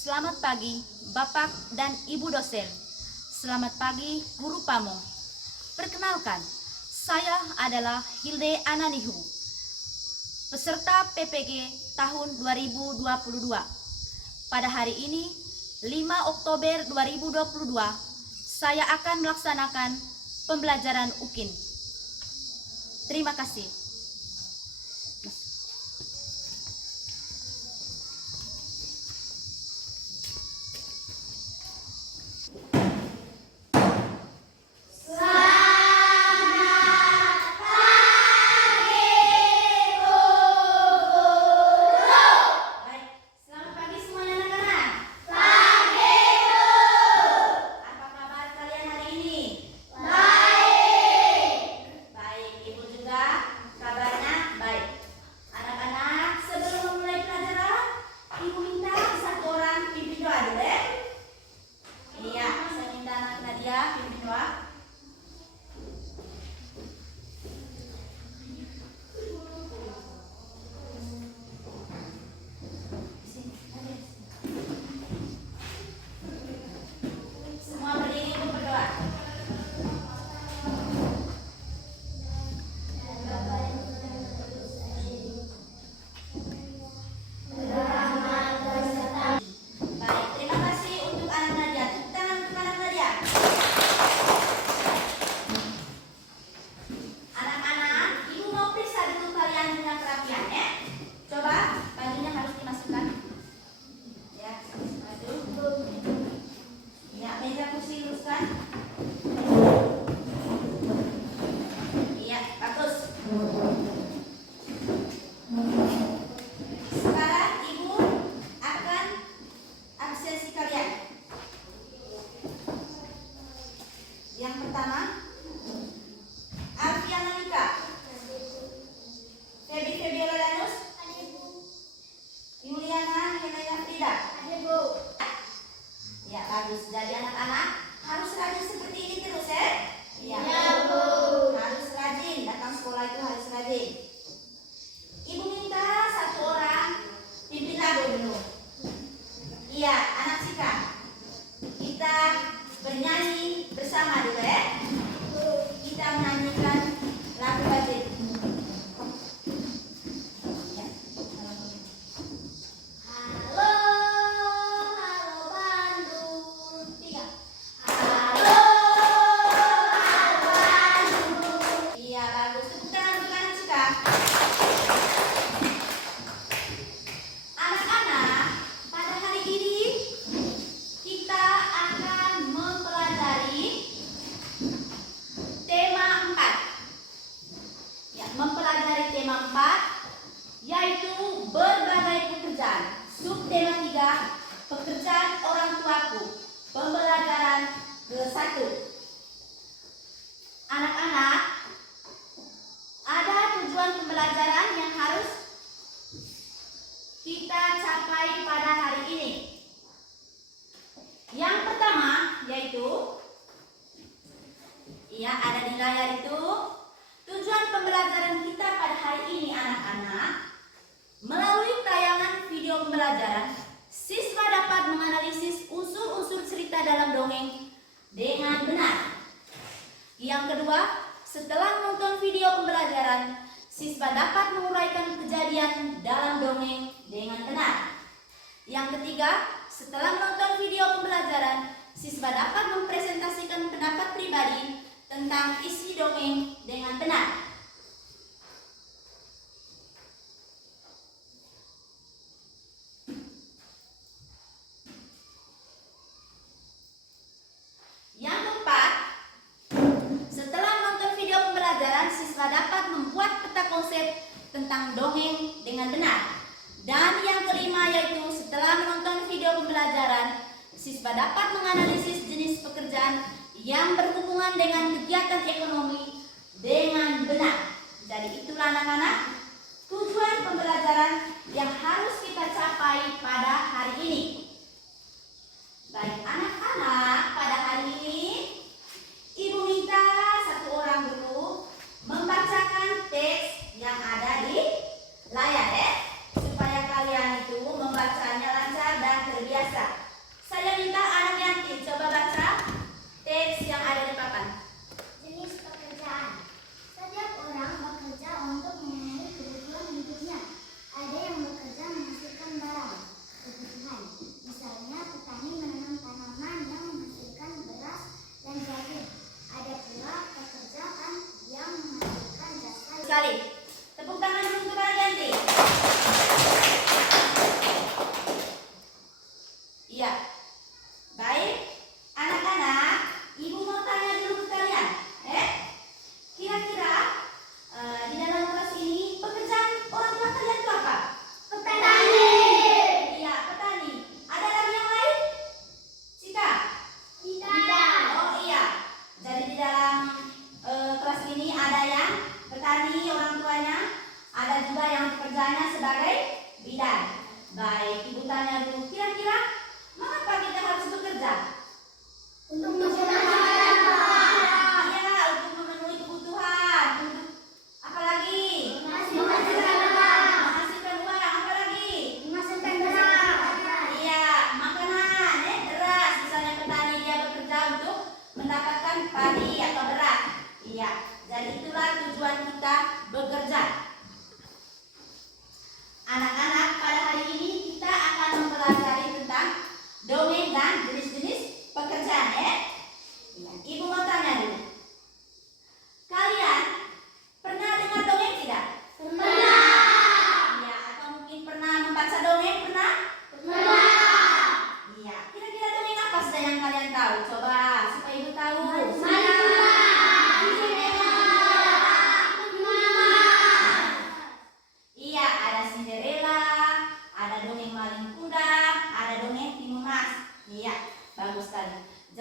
Selamat pagi Bapak dan Ibu dosen. Selamat pagi Guru Pamong. Perkenalkan, saya adalah Hilde Ananihu, peserta PPG tahun 2022. Pada hari ini, 5 Oktober 2022, saya akan melaksanakan pembelajaran UKIN. Terima kasih. Yang pertama, Alfiana Nika, Febiola Danus, Yuliana Helena Frida. Ya, bagus. Jadi anak-anak harus rajin seperti ini terus ya. Ya, Bu. Harus rajin, datang sekolah itu harus rajin. Ibu minta satu orang pimpin lagu dulu. Iya, anak Sika. Kita bernyanyi bersama dulu ya. Kita menyanyikan lagu wajib. Halo, halo Bandung. 3. Halo, halo Bandung. Iya, bagus. Tepuk tangan untuk anak Sika. Anak-anak, pada hari ini kita akan mempelajari tema 4. Ya, mempelajari tema 4 yaitu berbagai pekerjaan. Subtema 3, pekerjaan orang tuaku. Pembelajaran ke-1. Anak-anak, ada tujuan pembelajaran yang harus kita capai pada hari ini. Yang pertama yaitu, ya ada di layar itu, tujuan pembelajaran kita pada hari ini anak-anak. Melalui tayangan video pembelajaran, siswa dapat menganalisis unsur-unsur cerita dalam dongeng dengan benar. Yang kedua, setelah menonton video pembelajaran, siswa dapat menguraikan kejadian dalam dongeng dengan benar. Yang ketiga, setelah menonton video pembelajaran, siswa dapat mempresentasikan pendapat pribadi tentang isi dongeng dengan benar. Yang keempat, setelah menonton video pembelajaran, siswa dapat membuat peta konsep tentang dongeng dengan benar. Dan yang kelima yaitu setelah menonton video pembelajaran, siswa dapat menganalisis jenis pekerjaan yang berhubungan dengan kegiatan ekonomi dengan benar. Jadi itulah anak-anak tujuan pembelajaran yang harus kita capai pada hari ini. Baik anak-anak, pada hari ini Ibu minta satu orang guru membacakan teks yang ada di layar ya, supaya kalian itu membacanya lancar dan terbiasa.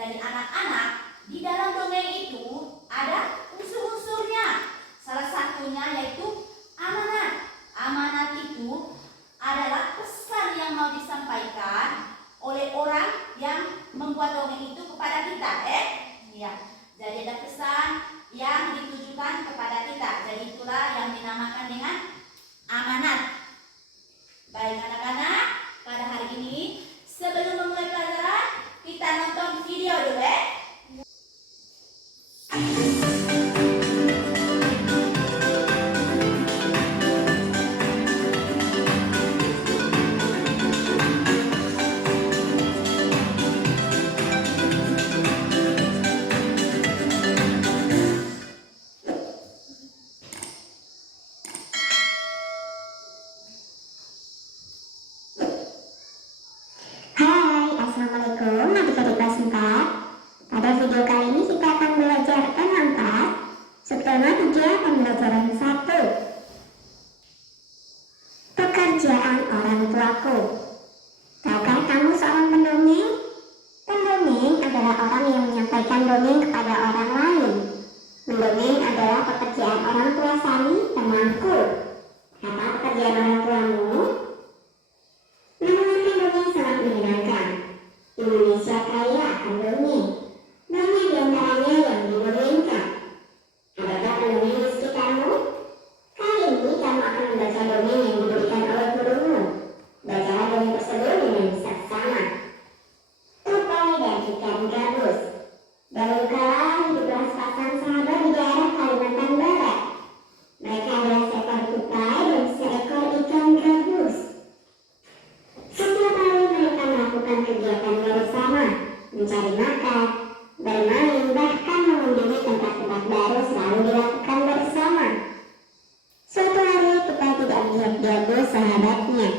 dari anak-anak, di dalam dongeng itu ada unsur-unsurnya. Salah satunya yaitu amanat. Amanat itu adalah pesan yang mau disampaikan oleh orang yang membuat dongeng itu kepada kita. Ya. Jadi ada pesan yang ditujukan kepada kita. Jadi itulah yang dinamakan dengan amanat. Baik anak-anak, pada hari ini sebelum memulai pelajaran, kita nonton video dulu ya. Hai, Assalamualaikum adik-adik kelas 4. Pada video kali ini kita akan belajar N4 subtema 3 pembelajaran 1. Pekerjaan orang tuaku. Tahukah kamu seorang pendongeng? Pendongeng adalah orang yang menyampaikan dongeng kepada orang lain. Mendongeng adalah pekerjaan orang tua Sari, temanku. Apa pekerjaan orang tuamu? Mendengarkan dongeng sangat menyenangkan. Indonesia kaya akan dongeng. Banyak di antaranya yang didongengkan. Adakah pendongeng di sekitarmu? Kali ini kamu akan membaca dongeng yang diberikan oleh gurumu. Bacalah dongeng tersebut dengan seksama. Tupai dan ikan gabus. Dahulu kala hiduplah sepasang sahabat di daerah Kalimantan Barat. Mereka adalah seekor tupai dan seekor ikan gabus. Setiap hari mereka melakukan kegiatan bersama, mencari makan, bermain, bahkan mengunjungi tempat-tempat baru selalu dilakukan bersama. Suatu hari tupai tidak melihat gabus sahabatnya.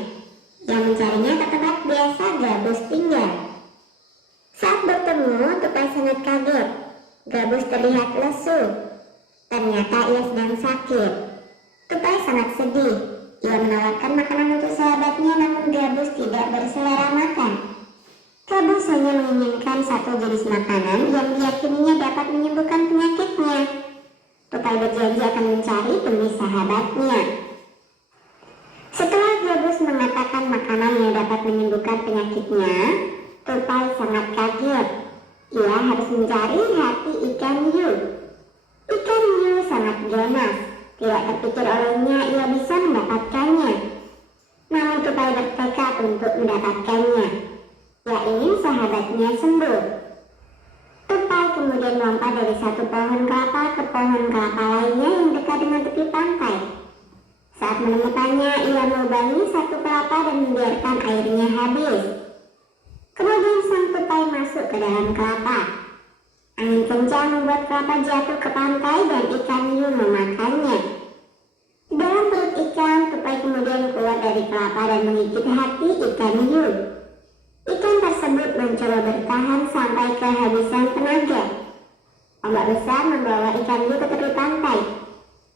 Yang mencarinya ke tempat biasa gabus tinggal. Saat bertemu, tupai sangat kaget. Gabus terlihat lesu. Ternyata ia sedang sakit. Tupai sangat sedih. Ia menawarkan makanan untuk sahabatnya, namun gabus tidak berselera makan. Gabus hanya menginginkan satu jenis makanan yang diyakininya dapat menyembuhkan penyakitnya. Tupai berjanji akan mencari demi sahabatnya. Setelah gabus mengatakan makanan yang dapat menyembuhkan penyakitnya, tupai sangat kaget. Ia harus mencari hati ikan hiu. Ikan hiu sangat ganas. Tidak terpikir olehnya ia bisa mendapatkannya. Namun tupai bertekad untuk mendapatkannya. Ia ingin sahabatnya sembuh. Tupai kemudian melompat dari satu pohon kelapa ke pohon kelapa lainnya yang dekat dengan tepi pantai. Saat menemukannya, ia melubangi satu kelapa dan membiarkan airnya habis. Kemudian sang tupai masuk ke dalam kelapa. Angin kencang membuat kelapa jatuh ke pantai dan ikan hiu memakannya. Di dalam perut ikan, tupai kemudian keluar dari kelapa dan menggigit hati ikan hiu. Ikan tersebut mencoba bertahan sampai kehabisan tenaga. Ombak besar membawa ikan hiu ke tepi pantai.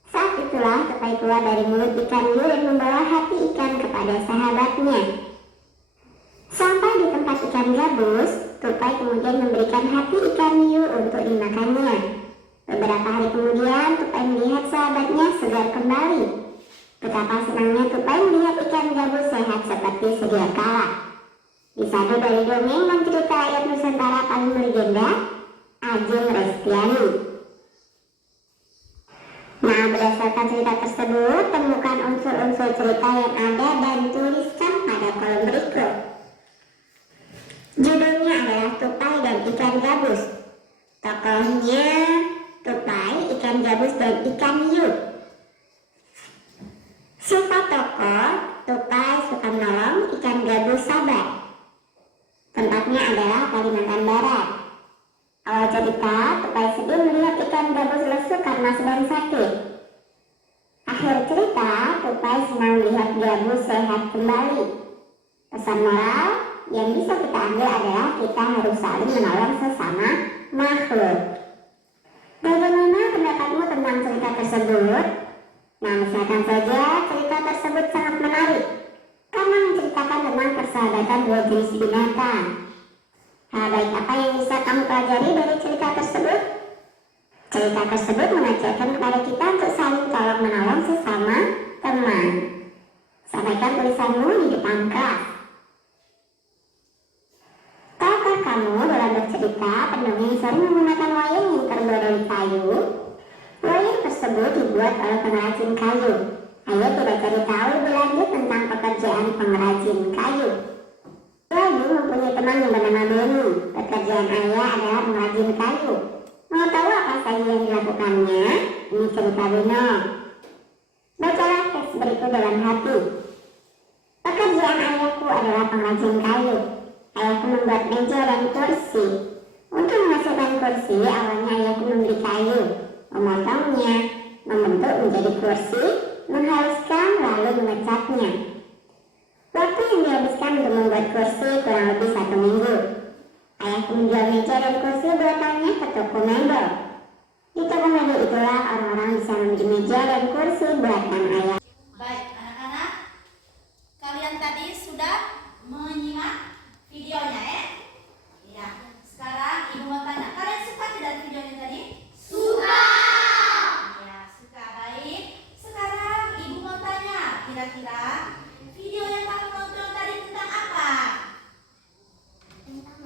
Saat itulah tupai keluar dari mulut ikan hiu dan membawa hati ikan kepada sahabatnya. Sampai di tempat ikan gabus, tupai kemudian memberikan hati ikan hiu untuk dimakannya. Beberapa hari kemudian, tupai melihat sahabatnya segar kembali. Betapa senangnya tupai melihat ikan gabus sehat seperti sedia kala. Di satu dari dongeng dan cerita rakyat Nusantara paling berlegenda, Ajeng Restiani. Nah, berdasarkan cerita tersebut, temukan unsur-unsur cerita yang ada dan tuliskan pada kolom berikut. Judulnya adalah Tupai dan Ikan Gabus. Tokohnya tupai, ikan gabus, dan ikan hiu. Sifat tokoh, tupai suka menolong, ikan gabus sabar. Tempatnya adalah Kalimantan Barat. Awal cerita, tupai sedih melihat ikan gabus lesu karena sedang sakit. Akhir cerita, tupai senang melihat gabus sehat kembali. Pesan moral yang bisa kita ambil adalah kita harus saling menolong sesama makhluk. Bagaimana pendapatmu tentang cerita tersebut? Nah, misalkan saja cerita tersebut sangat menarik karena menceritakan tentang persahabatan dua jenis binatang. Hal baik apa yang bisa kamu pelajari dari cerita tersebut? Cerita tersebut mengajarkan kepada kita untuk saling tolong menolong sesama teman. Sampaikan tulisanmu di depan kelas. Tahukah kamu dalam bercerita, pendongeng sering menggunakan wayang yang terbuat dari kayu? Wayang tersebut dibuat oleh pengrajin kayu. Ayo kita cari tahu lebih lanjut tentang pekerjaan pengrajin kayu. Lalu mempunyai teman yang bernama Benny. Pekerjaan ayah adalah mengrajin kayu. Mau tahu apa saja yang dilakukannya? Ini cerita Beno. Bacalah teks berikut dalam hati. Pekerjaan ayahku adalah pengrajin kayu. Ayahku membuat meja dan kursi. Untuk menghasilkan kursi, awalnya ayahku membeli kayu, memotongnya, membentuk menjadi kursi, menghaluskan lalu mengecatnya. Waktu yang dihabiskan untuk membuat kursi kurang lebih 1 minggu. Ayahku menjual meja dan kursi buatannya ke toko mebel. Di toko mebel itulah orang-orang bisa membeli meja dan kursi buatan ayah. Baik, anak-anak, kalian tadi sudah menyimak videonya ya? Iya. Sekarang ibu mau tanya, kalian suka tidak videonya tadi? Suka. Ya, suka. Baik. Sekarang ibu mau tanya, kira-kira video yang kamu tonton tadi tentang apa?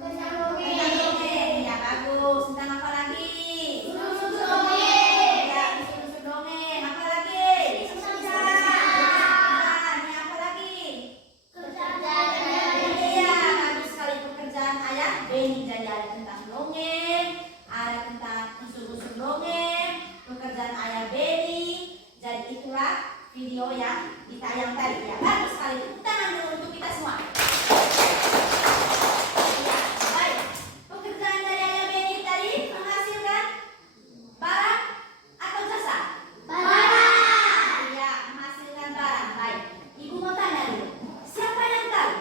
Tentang dongeng. Ya, bagus. Tentang apa lagi? Susu dongeng. Ya, susu dongeng. Apa lagi? Pekerjaan. Ya, apa lagi? Iya, bagus sekali pekerjaan ayah Benny. Jadi ada tentang dongeng, ada tentang unsur-unsur dongeng, pekerjaan ayah Benny. Jadi itulah video yang ditayang tadi ya. Bagus sekali. Tepuk tangan dulu untuk kita semua. Ya, baik. Pekerjaan dari ayah Benny tadi menghasilkan barang atau jasa? Barang. Ya, menghasilkan barang. Baik. Ibu mau tanya dulu. Siapa yang tahu?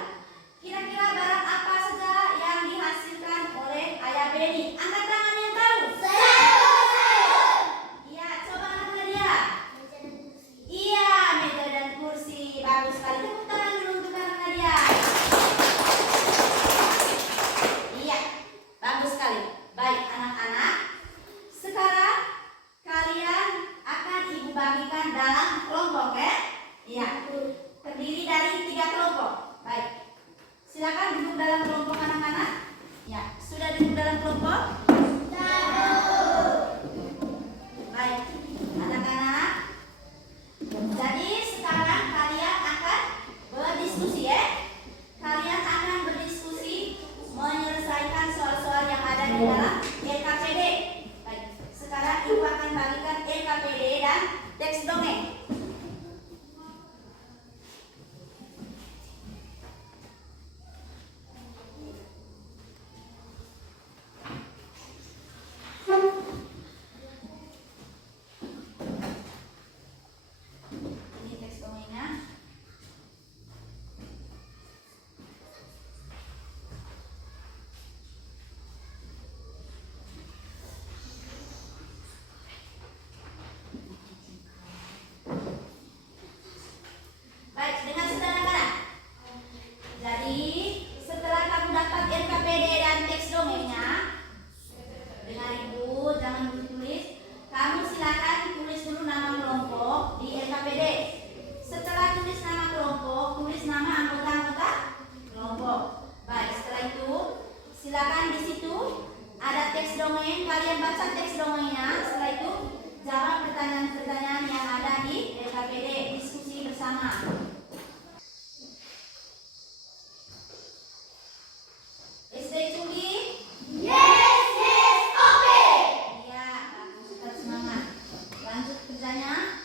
Kira-kira barang apa saja yang dihasilkan oleh ayah Benny? Angkat tangan yang tahu. Iya, coba angkat Nadia. Iya, meja dan kursi. Bagus sekali. Tepuk tangan dulu untuk anak Nadia. Iya, bagus sekali. Baik, anak-anak. Sekarang kalian akan ibu bagikan dalam kelompok ya? Iya. Terdiri dari 3 kelompok. Baik. Silakan duduk dalam kelompok anak-anak. Ya, sudah duduk dalam kelompok? Baik, anak-anak. Jadi sekarang kalian akan berdiskusi ya. Kalian akan berdiskusi menyelesaikan soal-soal yang ada di dalam LKPD. Baik, sekarang ibu akan bagikan LKPD dan teks dongeng. Ini teks dongengnya. Baik, dengan sudah anak-anak. Jadi, setelah kamu dapat LKPD dan teks dongengnya, dengan ibu, jangan ditulis. Kamu silakan tulis dulu nama kelompok di LKPD. Setelah tulis nama kelompok, tulis nama anggota-anggota kelompok. Baik, setelah itu silakan di situ ada teks dongeng. Kalian baca teks dongengnya. Setelah itu jawab pertanyaan-pertanyaan yang ada di LKPD. Diskusi bersama. SD Cumi? Yes, oke. Iya, bagus, tetap semangat. Lanjut kerjanya.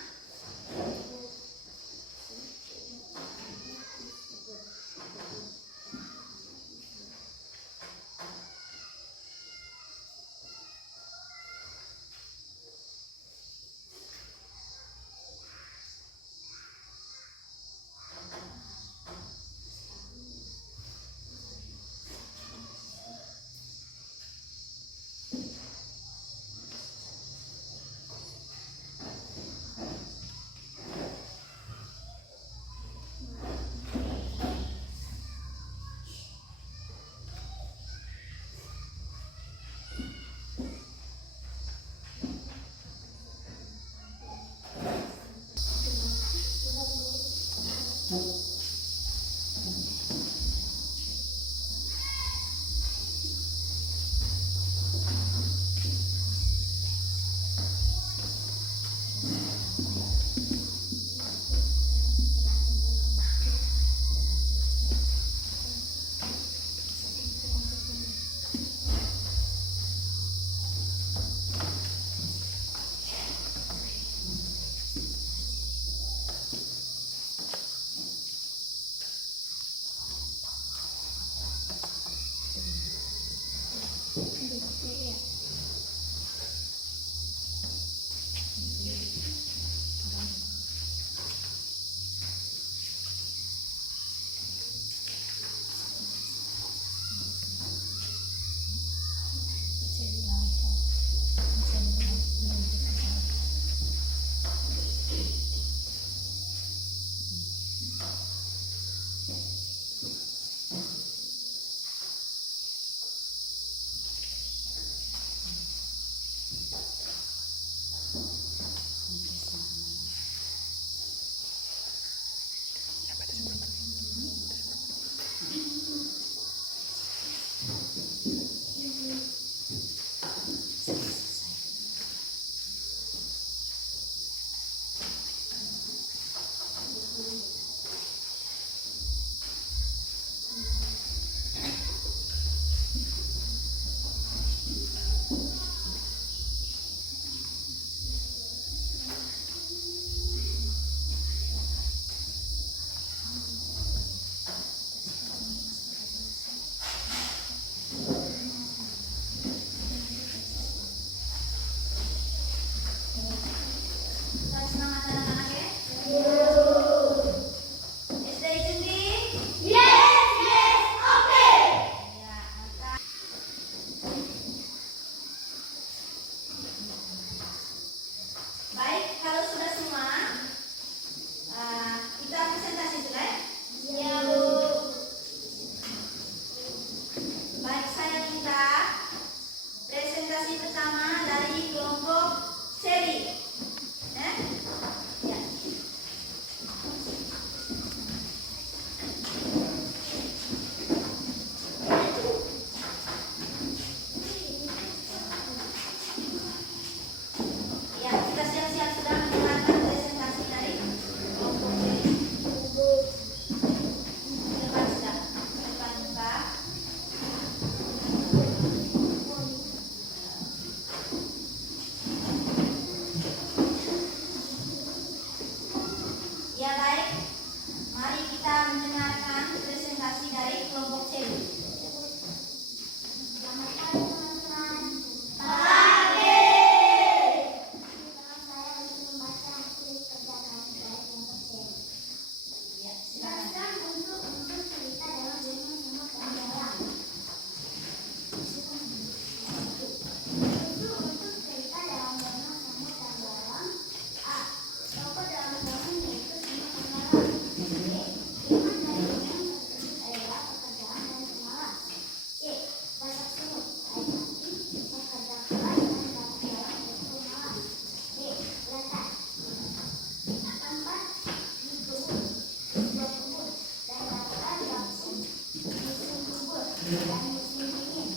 dan musim dingin.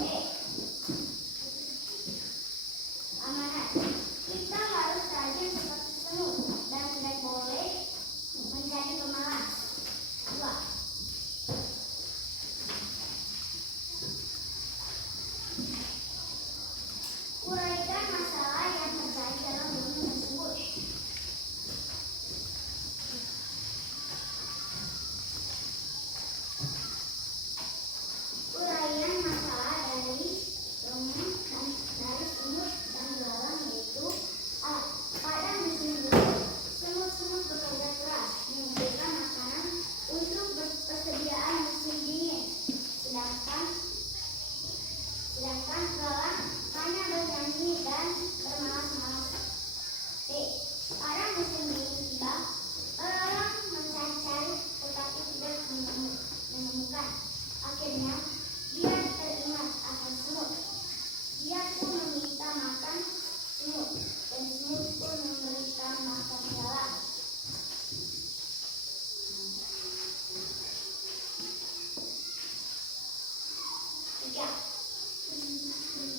E. Amanat. Kita harus rajin seperti semut dan tidak boleh menjadi pemalas. 2. Uraikan masalah yang terjadi dalam dongeng tersebut. Uraian masalah dari dongeng dari semut dan belalang yaitu A. Pada musim dingin, semut-semut bekerja keras mengumpulkan makanan untuk persediaan musim dingin. Sedangkan belalang hanya bernyanyi dan bermalas-malas. B. Pada musim dingin tiba, belalang mencari-cari tetapi tidak menemukan. Akhirnya, dia teringat akan semut. Dia pun meminta makan semut, dan semut pun memberikan makan belalang. 3.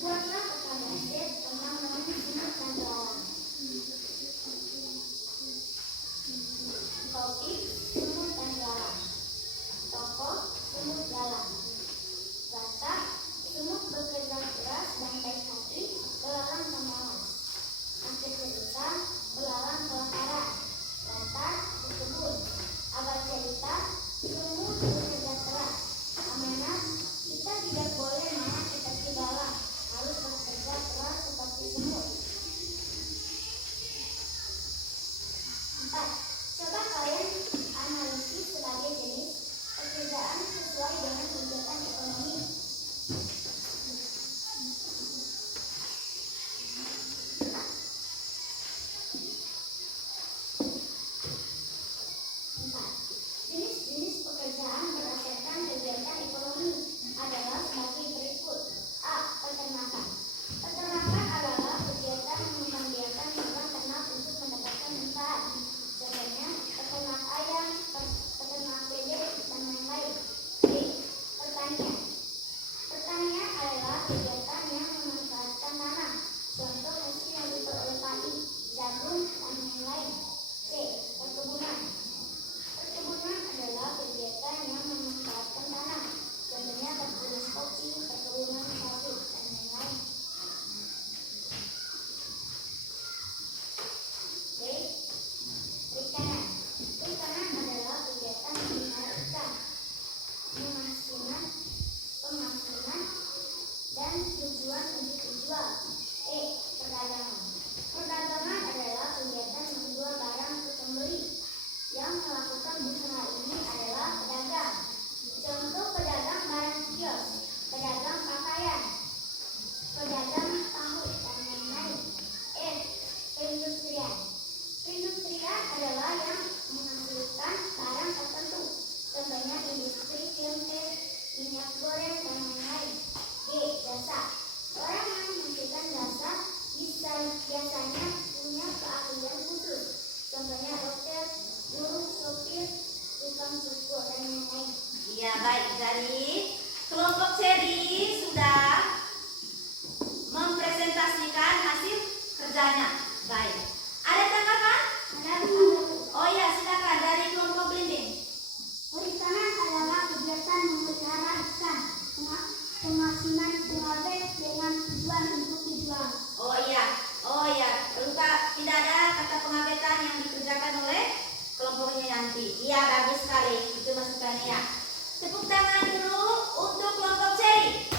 Buatlah peta basir tentang dongeng semut dan belalang. Topik semut dan belalang. Tokoh semut belalang. Watak semut bekerja keras dan baik hati, belalang pemalas. Akhir cerita belalang kelaparan. Latar berkebun. Awal cerita semut bekerja keras. Amanat kita tidak boleh malas seperti belalang, harus bekerja keras seperti semut. 4. Coba kalian analisis sebagai jenis pekerjaan sesuai dengan kegiatan ekonomi. Jenis-jenis pekerjaan berdasarkan kegiatan ekonomi adalah sebagai berikut. A. Peternakan. Peternakan adalah kegiatan membiarkan hewan ternak untuk mendapatkan manfaat. Contohnya, peternak ayam, peternak bebek, dan lain-lain. B. Pertanian. Pertanian adalah kegiatan yang memanfaatkan tanah. Contoh mesin yang dibuat oleh padi, jagung, dan lain-lain. C. Perkebunan. Perkebunan adalah kegiatan yang memanfaatkan tanah. Contohnya perkebunan kopi, perkebunan sawit, dan lain-lain. D. Perikanan. Perikanan adalah kegiatan memelihara ikan, pemasinan, dan tujuan untuk dijual. E. Perdagangan. Perdagangan adalah kegiatan menjual barang ke pembeli. Yang melakukan usaha ini adalah pedagang. Contoh pedagang barang kios, pedagang pakaian, pedagang tahu, dan lain-lain. F. Perindustrian. Perindustrian adalah yang menghasilkan barang tertentu. Contohnya industri tempe, minyak goreng, dan lain-lain. G. Jasa. Orang yang menghasilkan jasa biasanya punya keahlian khusus. Contohnya dokter, guru, sopir, tukang cukur, dan lain-lain. Iya, baik. Jadi kelompok seri sudah mempresentasikan hasil kerjanya. Baik. Ada tanggapan? Oh iya, silakan dari kelompok Belimbing. Perikanan adalah kegiatan memelihara ikan, pemasinan pengawet dengan tujuan untuk dijual. Oh iya. Lupa tidak ada kata pengawetan yang dikerjakan oleh kelompoknya nanti. Iya, bagus sekali. Itu masukannya ya. Tepuk tangan dulu untuk kelompok seri.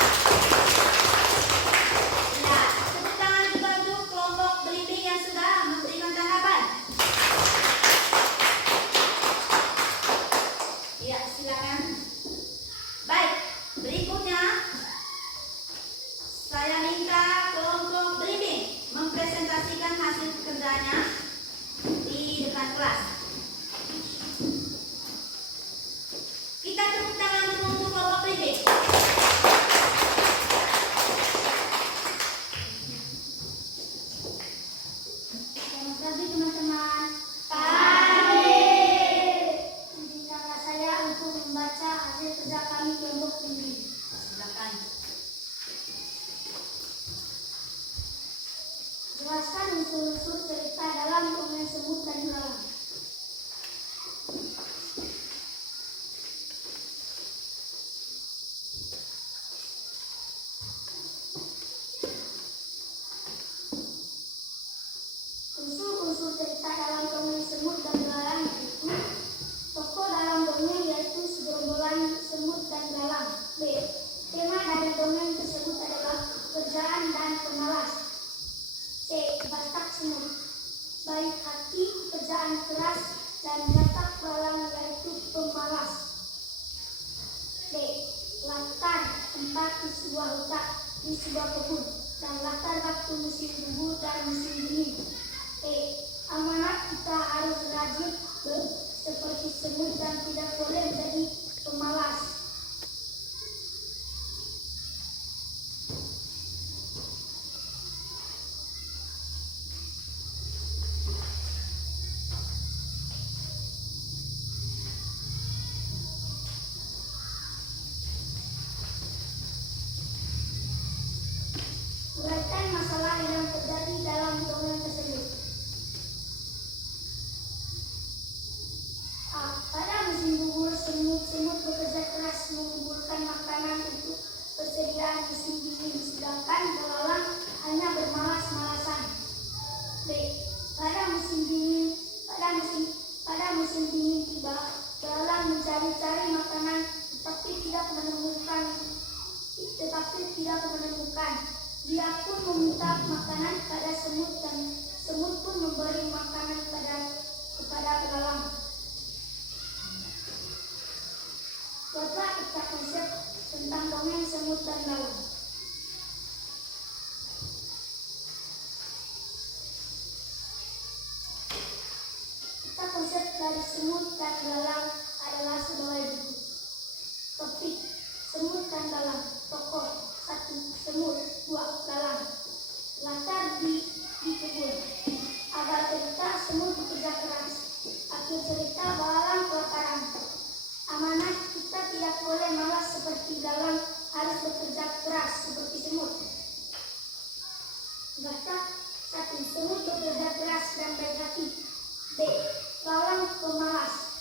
Ya, tepuk tangan juga untuk kelompok Belimbing yang sudah memberikan tanggapan. Iya, silakan. Baik, berikutnya sendiri. Silakan. Jelaskan unsur-unsur cerita dalam dongeng semut dan belalang. Unsur-unsur cerita dalam dongeng semut dan belalang yaitu tokoh dalam dongeng yaitu segerombolan semut dan belalang. B. Tema dari dongeng tersebut adalah pekerjaan dan pemalas. C. Watak semut, baik hati, pekerjaan keras, dan watak belalang yaitu pemalas. D. Latar tempat di sebuah hutan, di sebuah kebun, dan latar waktu musim gugur dan musim dingin. E. Amanat kita harus rajin seperti semut dan tidak boleh menjadi pemalas. Uraikan masalah yang terjadi dalam dongeng tersebut. A. Pada musim gugur, semut-semut bekerja keras mengumpulkan makanan untuk persediaan musim dingin, sedangkan belalang hanya bermalas-malasan. B. Pada musim dingin tiba, belalang mencari-cari makanan tetapi tidak menemukan. Dia pun meminta makanan kepada semut dan semut pun memberi makanan kepada belalang. Buatlah kita konsep tentang dongeng semut dan belalang. Kita konsep dari semut dan belalang adalah sebagai berikut. Topik: semut dan belalang. Tokoh: 1. Semut, 2. Belalang. Latar di kebun. Awal cerita, semut bekerja keras. Akhir cerita, belalang kelaparan. Amanat kita tidak boleh malas seperti belalang, harus bekerja keras seperti semut. Watak: 1. Semut bekerja keras dan baik hati. B. Belalang pemalas.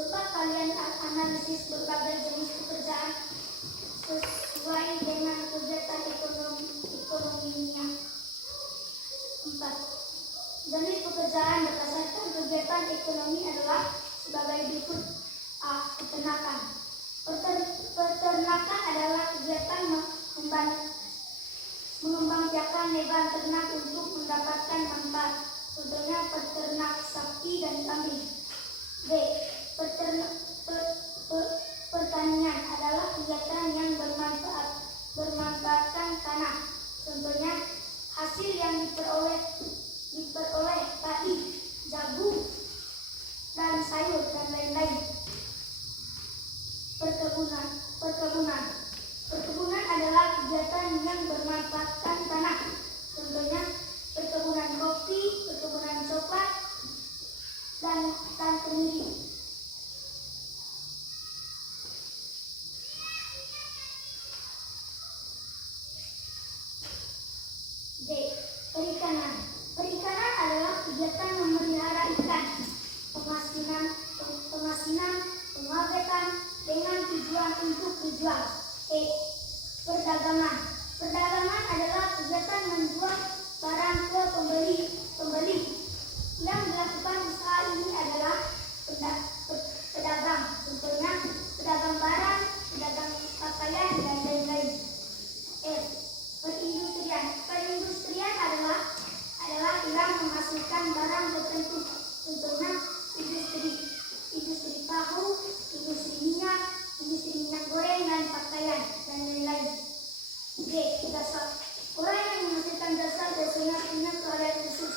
Coba kalian analisis berbagai jenis pekerjaan sesuai dengan kegiatan ekonominya. 4. Jenis pekerjaan berdasarkan kegiatan ekonomi adalah sebagai berikut. A. Peternakan. Peternakan adalah kegiatan mengembangbiakan hewan ternak untuk mendapatkan manfaat. Contohnya peternak sapi dan kambing. B. Pertanian adalah kegiatan yang bermanfaatkan tanah. Contohnya hasil yang diperoleh padi, jagung, dan sayur dan lain-lain. Perkebunan adalah kegiatan yang bermanfaatkan tanah. Contohnya perkebunan kopi, perkebunan coklat, dan kemiri. D. Perikanan. Perikanan adalah kegiatan memelihara ikan, pengasinan, pengawetan dengan tujuan untuk dijual. E. Perdagangan. Perdagangan adalah kegiatan menjual barang ke pembeli. Yang dilakukan usaha ini adalah pedagang. Contohnya pedagang barang, pedagang pakaian, dan lain-lain. F. Perindustrian. Perindustrian adalah yang menghasilkan barang tertentu. Contohnya industri tahu, industri minyak goreng dan pakaian, dan lain-lain. G. Jasa. Orang yang menghasilkan jasa biasanya punya keahlian khusus.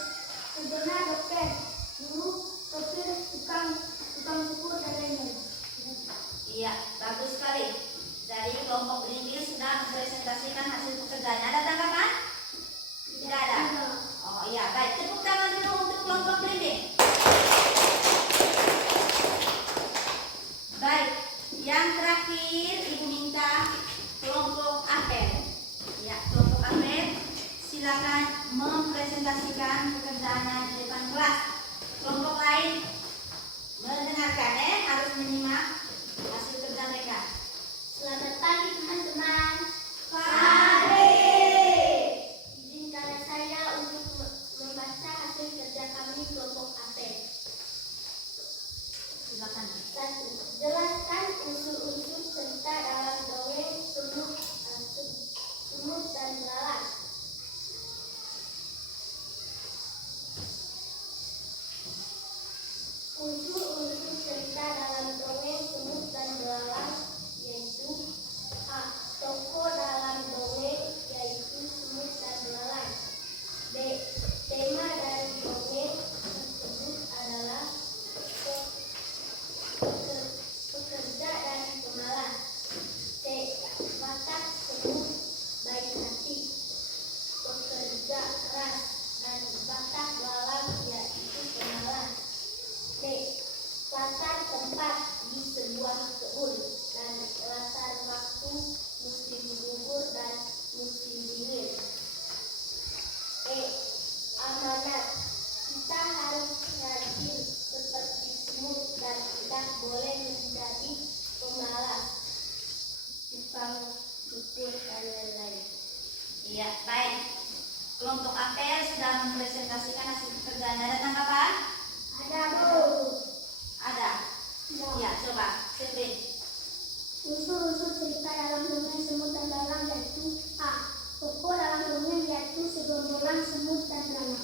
Contohnya dokter, guru, sopir, tukang cukur, dan lain-lain. Iya, bagus sekali. Jadi kelompok berintis sudah mempresentasikan hasil pekerjaannya. Ada tanggapan? Tidak ada? Oh iya, baik. Tepuk tangan dulu untuk kelompok berintis. mempresentasikan pekerjaannya di depan kelas. Kelompok lain mendengarkan, harus menyimak hasil kerja mereka. Selamat pagi teman-teman. Pagi. Izinkan saya untuk membaca hasil kerja kami kelompok AP. Silakan. 1. Jelaskan unsur-unsur cerita dalam dongeng semut dan belalang. Unsur-unsur cerita dalam dongeng semut dan belalang yaitu A. Tokoh dalam dongeng yaitu semut dan belalang. B. Tema dari dongeng tersebut adalah pekerja dan pemalas. C. Watak semut baik hati, pekerja keras, dan watak belalang yaitu pemalas. D. Latar tempat di sebuah kebun dan latar waktu musim gugur dan musim dingin. E. Amanat, kita harus rajin seperti semut dan tidak boleh menjadi pemalas, tukang cukur, dan lain-lain. Iya, baik. Kelompok apel sudah mempresentasikan hasil pekerjaan. Ada tanggapan? Ada Bu. Ada. Iya, coba. Sipin. Unsur-unsur cerita dalam dongeng semut dan belalang yaitu A. Tokoh dalam dongeng yaitu segerombolan semut dan belalang.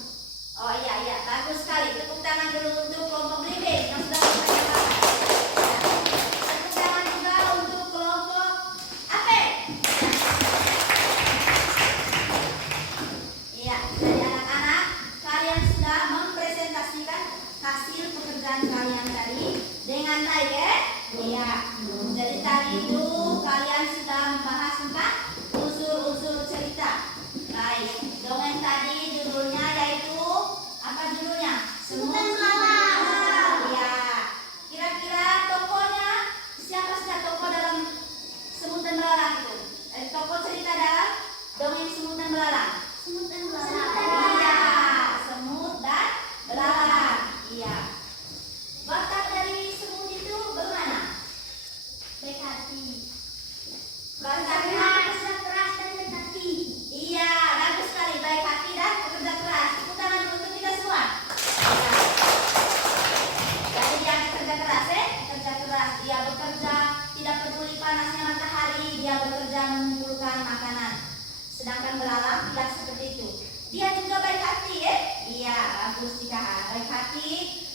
Oh iya, bagus sekali. Tepuk tangan dulu untuk kelompok Blimbing yang sudah mempresentasikan. Tepuk tangan juga untuk kelompok apel. Iya, jadi anak-anak, kalian sudah mempresentasikan hasil pekerjaan kalian tadi dengan baik, ya? Iya. Jadi tadi itu kalian sudah membahas tentang unsur-unsur cerita. Baik, dongeng tadi judulnya yaitu apa judulnya? Semut dan belalang. Iya. Kira-kira tokohnya siapa saja tokoh dalam semut dan belalang itu? Tokoh cerita dalam dongeng semut dan belalang. Semut dan Iya, semut dan belalang. Iya. Watak dari semut itu bagaimana? Baik hati. Wataknya Pekerja keras dan baik hati. iya, bagus sekali. Baik hati dan pekerja keras. Tepuk tangan dulu untuk kita semua. Iya. Jadi dia bekerja keras, bekerja keras. Dia bekerja tidak peduli panasnya matahari. Dia bekerja mengumpulkan makanan. Sedangkan belalang tidak seperti itu. Dia juga baik hati, Iya, bagus Cika. Baik hati.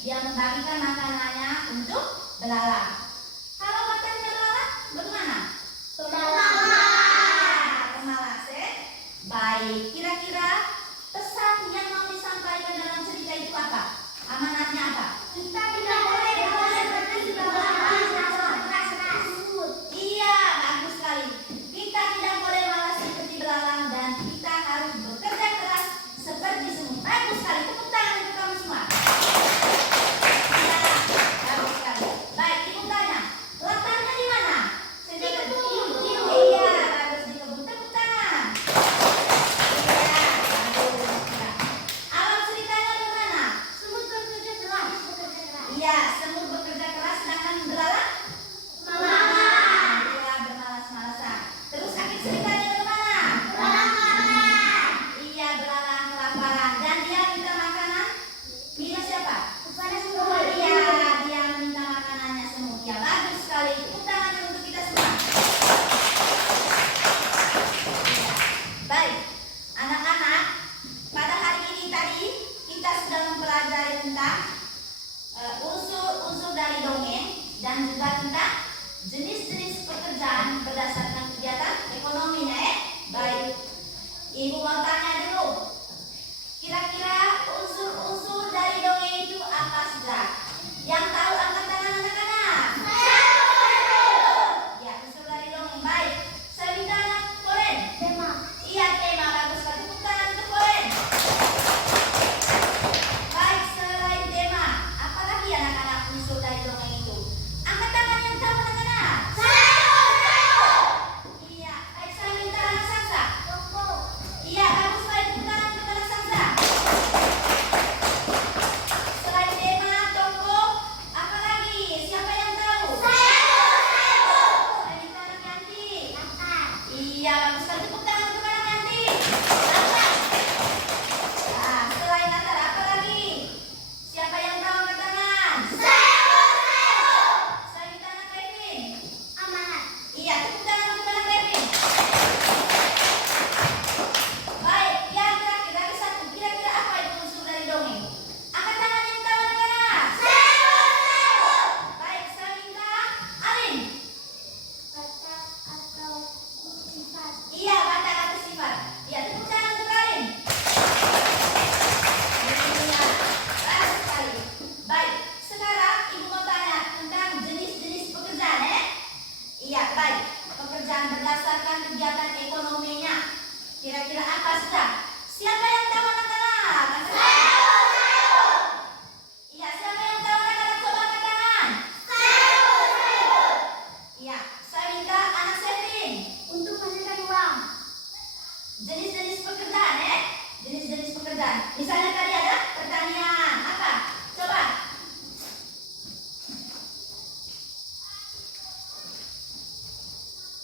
Dia membagikan makanannya untuk belalang. Kalau wataknya belalang, bagaimana? Pemalas, Baik. Kira-kira pesan yang mau disampaikan dalam cerita itu apa? Amanatnya apa? Kita tidak boleh seperti belalang keras. Iya, bagus sekali. Kita tidak boleh malas seperti belalang dan kita harus bekerja keras seperti semut. Bagus sekali. Tepuk tangan untuk kamu semua. Iya, bagus sekali. Baik, ibu tanya, latarnya di mana? Di kebun. Iya, bagus di kebun. Tepuk tangan. Iya, bagus. Ya. Alam ceritanya bagaimana? Semut bekerja keras. Iya, semut bekerja keras sedangkan belalang Belalang. Iya, bermalas-malasan. Terus akhir ceritanya bagaimana? Iya, belalang kelaparan dan dia minta makanan. Minta siapa? Kepada semua Iya, dia minta makanannya semut. Ya, bagus sekali. Tepuk tangan untuk kita semua. Iya. Baik, anak-anak, pada hari ini tadi kita sudah mempelajari tentang unsur-unsur dari dongeng dan juga tentang jenis-jenis pekerjaan berdasarkan kegiatan ekonomi, Baik, Ibu mau tanya dulu. Kira-kira unsur-unsur dari dongeng itu apa saja? Yang tahu angkat tangan anak-anak. Ya, unsur dari dongeng. Baik, saya minta anak Koren. tema. Iya, tema bagus sekali. Tepuk tangan untuk Koren. Baik, selain tema, apa lagi anak-anak unsur dari dongeng itu? Angkat tangan yang tahu anak-anak. Iya, baik, saya minta anak Sasa. Tokoh. Iya, bagus sekali. Tepuk tangan kegiatan ekonominya. Kira-kira apa sudah? Siapa yang tahu anak-anak? Iya, siapa yang tahu anak-anak? Coba angkat tangan. Iya, saya minta anak Sevin Untuk menghasilkan uang. jenis-jenis pekerjaan ya. Jenis-jenis pekerjaan. Misalnya tadi ada pertanian. Apa? Coba.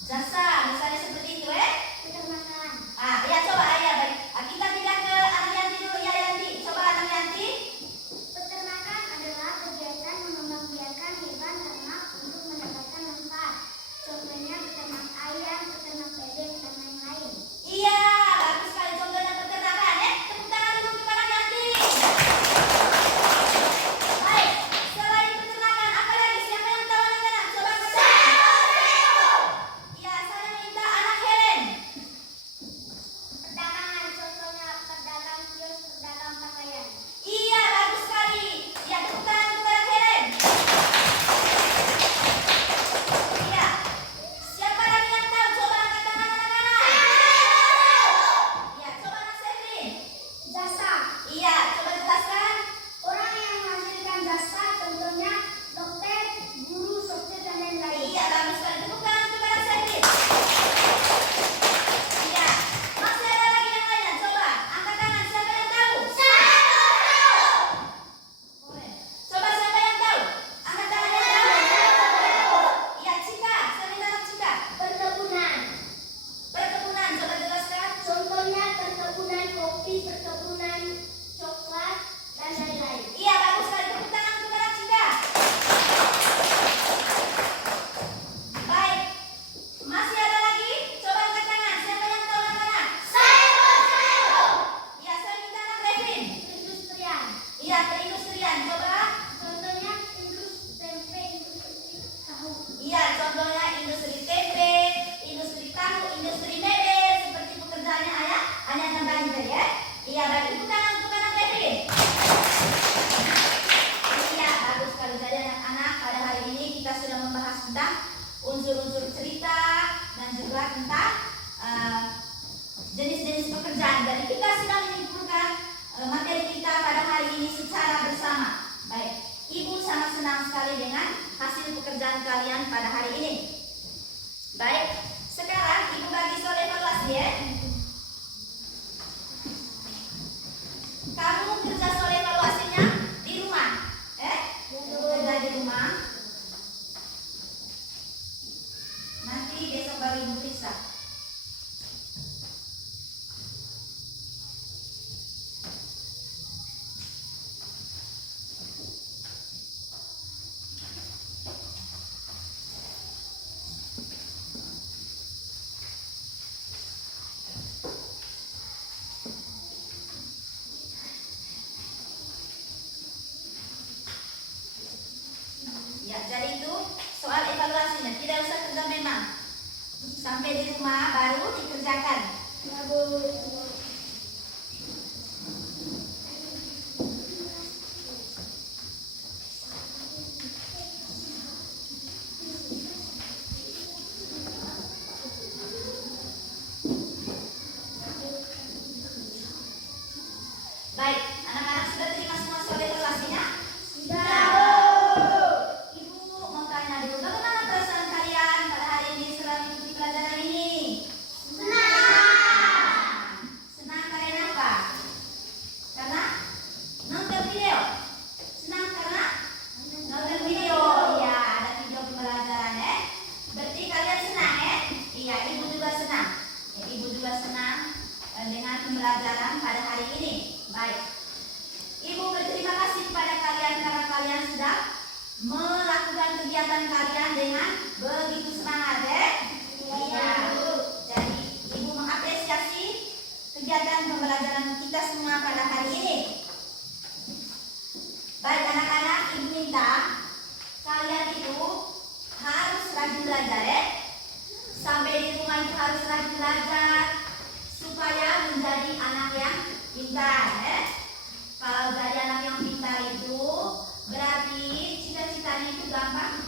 Jasa, misalnya seperti itu ya. Peternakan. Ya coba ya baik. Kita pindah ke anak Yanti dulu ya Yanti. Coba anak Yanti. Peternakan adalah kegiatan mengembangbiakan hewan ternak untuk mendapatkan manfaat. Contohnya peternak ayam, peternak bebek, dan lain-lain. Iya, bagus sekali contohnya peternakan ya. Tepuk tangan dulu untuk anak Yanti. Baik, selain peternakan apa lagi? Siapa yang tahu anak-anak? Coba angkat tangan. Iya, saya minta anak Helen. Perdagangan, contohnya pedagang kios, pedagang pakaian. Iya, bagus sekali. Iya, tepuk tangan untuk anak Helen. Iya. Siapa lagi yang tahu? Coba angkat tangan anak-anak. Iya, coba anak Sevin. Jasa, Iya, coba jelaskan. orang yang menghasilkan jasa, contohnya dokter, guru, sopir, dan lain-lain. Iya, bagus sekali. Tepuk tangan untuk anak Sevin. Iya. Masih ada lagi yang lainnya? Coba angkat tangan. Siapa yang tahu? Boleh. Coba siapa yang tahu? Angkat tangan yang tahu. Iya, Cika. Saya minta anak Cika. Perkebunan, Perkebunan, coba jelaskan. contohnya perkebunan kopi, perkebunan coklat, dan lain-lain. Iya, bagus sekali. Tepuk tangan untuk anak Cika. Baik. Masih ada lagi? Coba angkat tangan. Siapa yang tahu anak-anak? Iya, saya minta anak Revin. Perindustrian, Iya, perindustrian. Coba. contohnya industri tempe, industri tahu. Iya, contohnya industri tempe, industri tahu, industri mebel, seperti pekerjaannya ayah, hanya nambahin tadi ya. Iya, baik. Tepuk tangan untuk anak Revin. Iya, bagus sekali. Jadi anak-anak pada hari ini kita sudah membahas tentang unsur-unsur cerita dan juga tentang jenis-jenis pekerjaan. Jadi kita sudah menyimpulkan materi kita pada hari ini secara bersama. Baik, Ibu sangat senang sekali dengan hasil pekerjaan kalian pada hari ini. Baik, sekarang Ibu bagi soal evaluasi ya. Kamu kerja soal evaluasinya di rumah, kerja di rumah. Nanti besok baru Ibu periksa. Ya, jadi itu soal evaluasinya. Tidak usah kerja memang. Sampai di rumah baru dikerjakan. Baik, anak-anak sudah terima semua soal evaluasinya? Ibu mau tanya dulu, bagaimana perasaan kalian pada hari ini setelah mengikuti pelajaran ini? Senang karena apa? Karena nonton video. Senang karena nonton video. Iya, ada video pembelajaran ya. Berarti kalian senang ya? Iya, ibu juga senang. Ya, ibu juga senang dengan pembelajaran pada hari ini. Baik. Ibu berterima kasih kepada kalian karena kalian sudah melakukan kegiatan kalian dengan begitu semangat ya. Iya. Jadi Ibu mengapresiasi kegiatan pembelajaran kita semua pada hari ini. Baik anak-anak, Ibu minta kalian itu harus rajin belajar ya. Sampai di rumah itu harus rajin belajar supaya menjadi anak yang pintar ya. Kalau jadi anak yang pintar itu berarti cita-citanya itu gampang